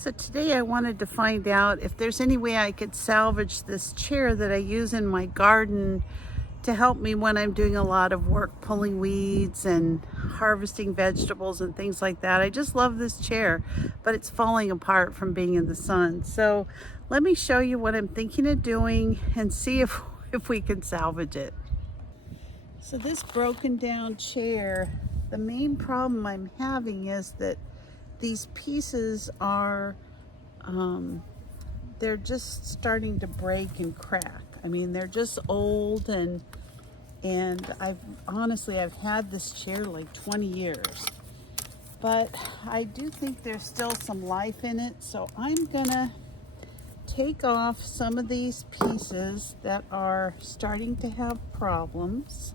So today I wanted to find out if there's any way I could salvage this chair that I use in my garden to help me when I'm doing a lot of work pulling weeds and harvesting vegetables and things like that. I just love this chair, but it's falling apart from being in the sun. So let me show you what I'm thinking of doing and see if we can salvage it. So this broken down chair, the main problem I'm having is that these pieces are, they're just starting to break and crack. I mean, they're just old and I've had this chair like 20 years, but I do think there's still some life in it. So I'm gonna take off some of these pieces that are starting to have problems,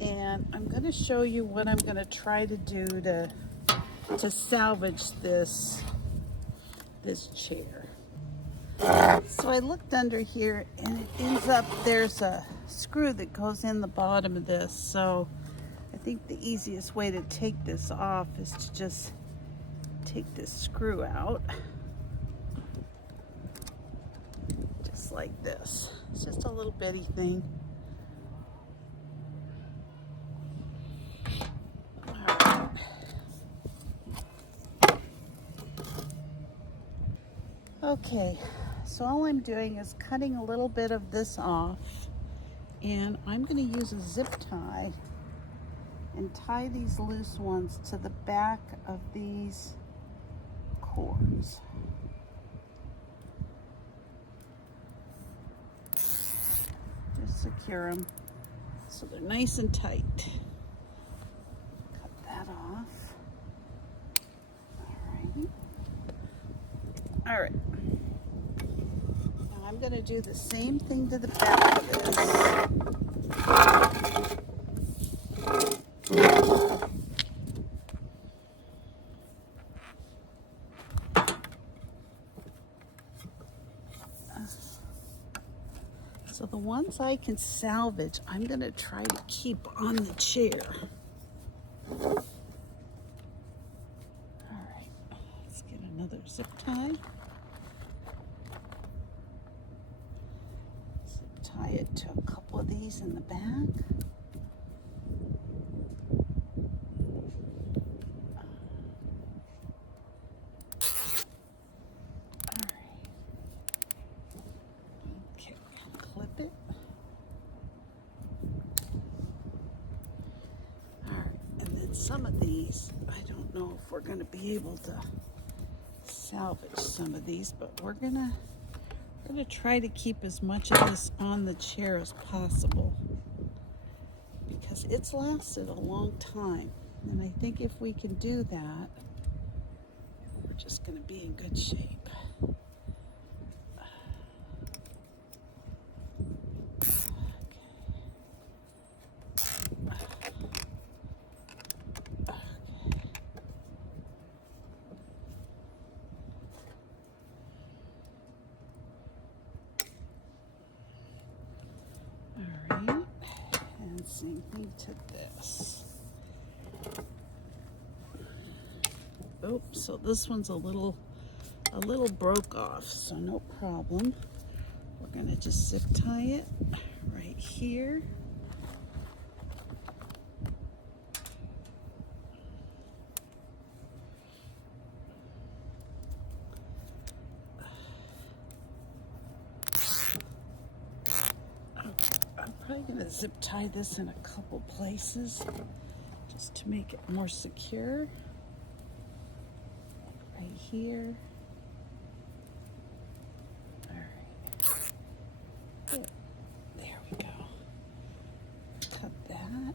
and I'm gonna show you what I'm gonna try to do to salvage this chair. So I looked under here and it ends up there's a screw that goes in the bottom of this. So I think the easiest way to take this off is to just take this screw out. Just like this. It's just a little bitty thing. Okay, so all I'm doing is cutting a little bit of this off, and I'm going to use a zip tie and tie these loose ones to the back of these cords. Just secure them so they're nice and tight. Cut that off. All right. Now I'm going to do the same thing to the back of this. So the ones I can salvage, I'm going to try to keep on the chair. All right, let's get another zip tie. Zip tie it to a couple of these in the back. Some of these, I don't know if we're going to be able to salvage some of these, but we're gonna try to keep as much of this on the chair as possible because it's lasted a long time, and I think if we can do that, we're just going to be in good shape. Same thing to this. Oops, so this one's a little broke off, so no problem. We're gonna just zip tie it right here. I'm probably going to zip tie this in a couple places just to make it more secure. Right here. All right. There we go. Cut that.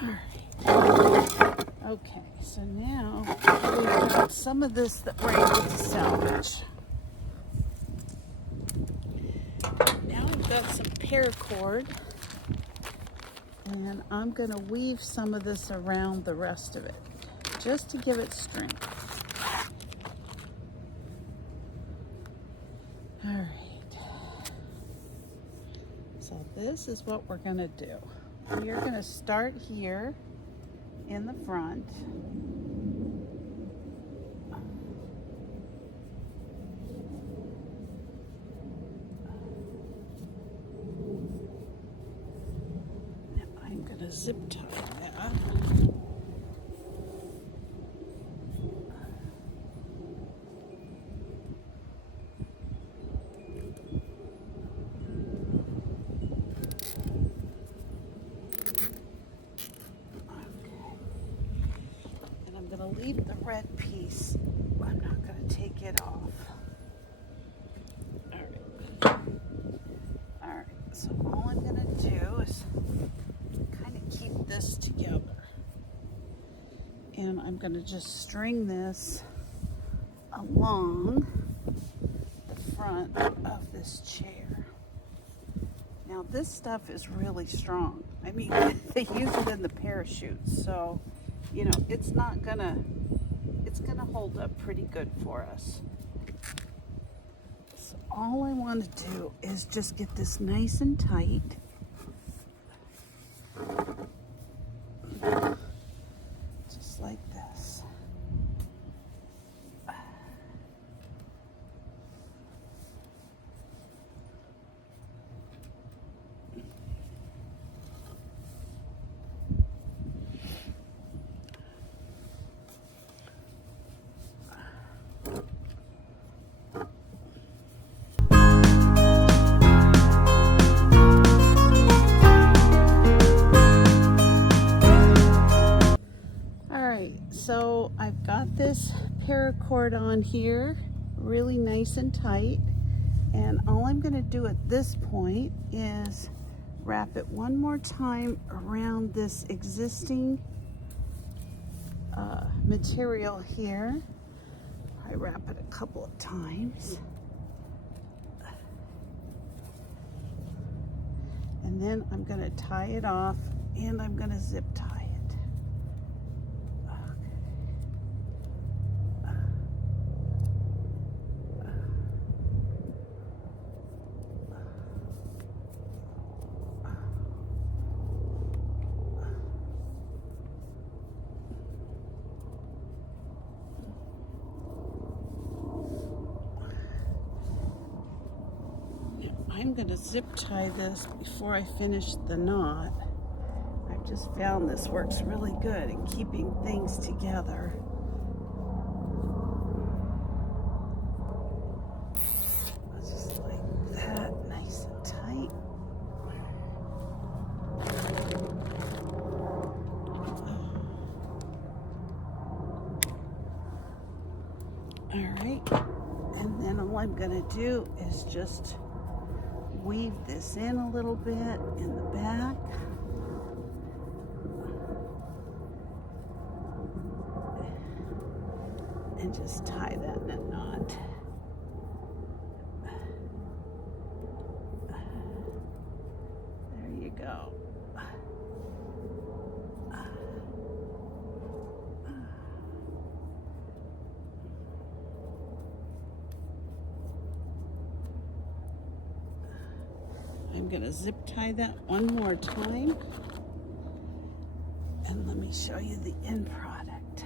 All right. Okay, so now we've got some of this that we're able to salvage. Got some paracord, and I'm going to weave some of this around the rest of it just to give it strength. All right, so this is what we're going to do. We are going to start here in the front, zip tie that. Leave the red piece. I'm not going to take it off. Alright, so all I'm going to do is kind of keep this together. And I'm going to just string this along the front of this chair. Now this stuff is really strong. I mean, they use it in the parachutes, so you know, it's gonna hold up pretty good for us. So all I want to do is just get this nice and tight. Just like this. So I've got this paracord on here, really nice and tight, and all I'm going to do at this point is wrap it one more time around this existing material here. I wrap it a couple of times, and then I'm going to tie it off, and I'm going to zip tie it. I'm going to zip tie this before I finish the knot. I've just found this works really good in keeping things together. Just like that, nice and tight. All right, and then all I'm going to do is just weave this in a little bit in the back. And just tie that in a knot. There you go. I'm going to zip tie that one more time, and let me show you the end product.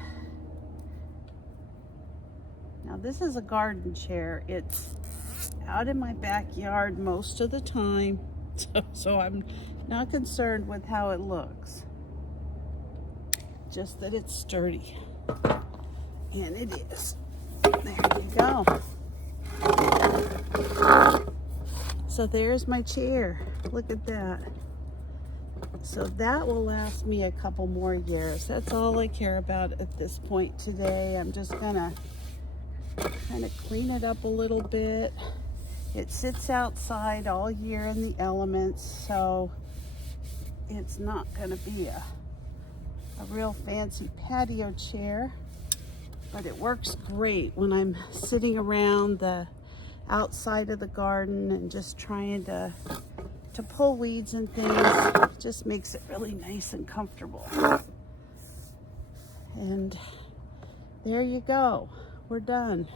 Now this is a garden chair. It's out in my backyard most of the time, so I'm not concerned with how it looks, just that it's sturdy, and it is. There you go. So there's my chair. Look at that. So that will last me a couple more years. That's all I care about at this point today. I'm just gonna kind of clean it up a little bit. It sits outside all year in the elements, so it's not gonna be a real fancy patio chair, but it works great when I'm sitting around the outside of the garden and just trying to pull weeds and things. It just makes it really nice and comfortable. And there you go, we're done.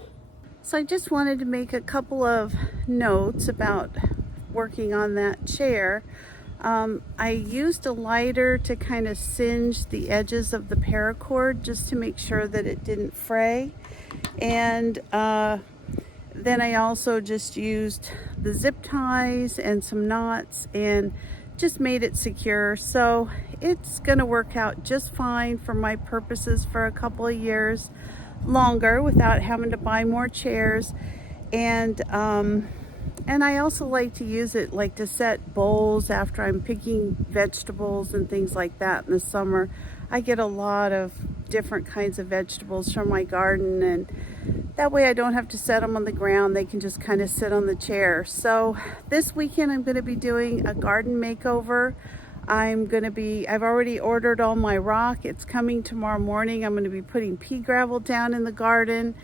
So I just wanted to make a couple of notes about working on that chair. I used a lighter to kind of singe the edges of the paracord just to make sure that it didn't fray. And then I also just used the zip ties and some knots and just made it secure. So it's gonna work out just fine for my purposes for a couple of years longer without having to buy more chairs. And I also like to use it like to set bowls after I'm picking vegetables and things like that in the summer. I get a lot of different kinds of vegetables from my garden, and that way I don't have to set them on the ground. They can just kind of sit on the chair. So this weekend I'm going to be doing a garden makeover. I've already ordered all my rock. It's coming tomorrow morning. I'm going to be putting pea gravel down in the garden.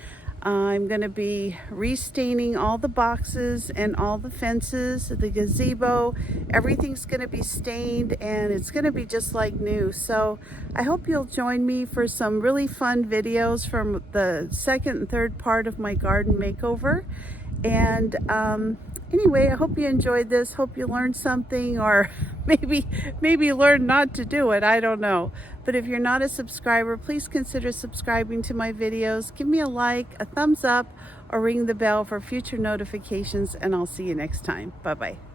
I'm going to be restaining all the boxes and all the fences, the gazebo. Everything's going to be stained, and it's going to be just like new. So I hope you'll join me for some really fun videos from the second and third part of my garden makeover. And anyway, I hope you enjoyed this. Hope you learned something, or maybe learn not to do it. I don't know. But if you're not a subscriber, please consider subscribing to my videos. Give me a like, a thumbs up, or ring the bell for future notifications, and I'll see you next time. Bye-bye.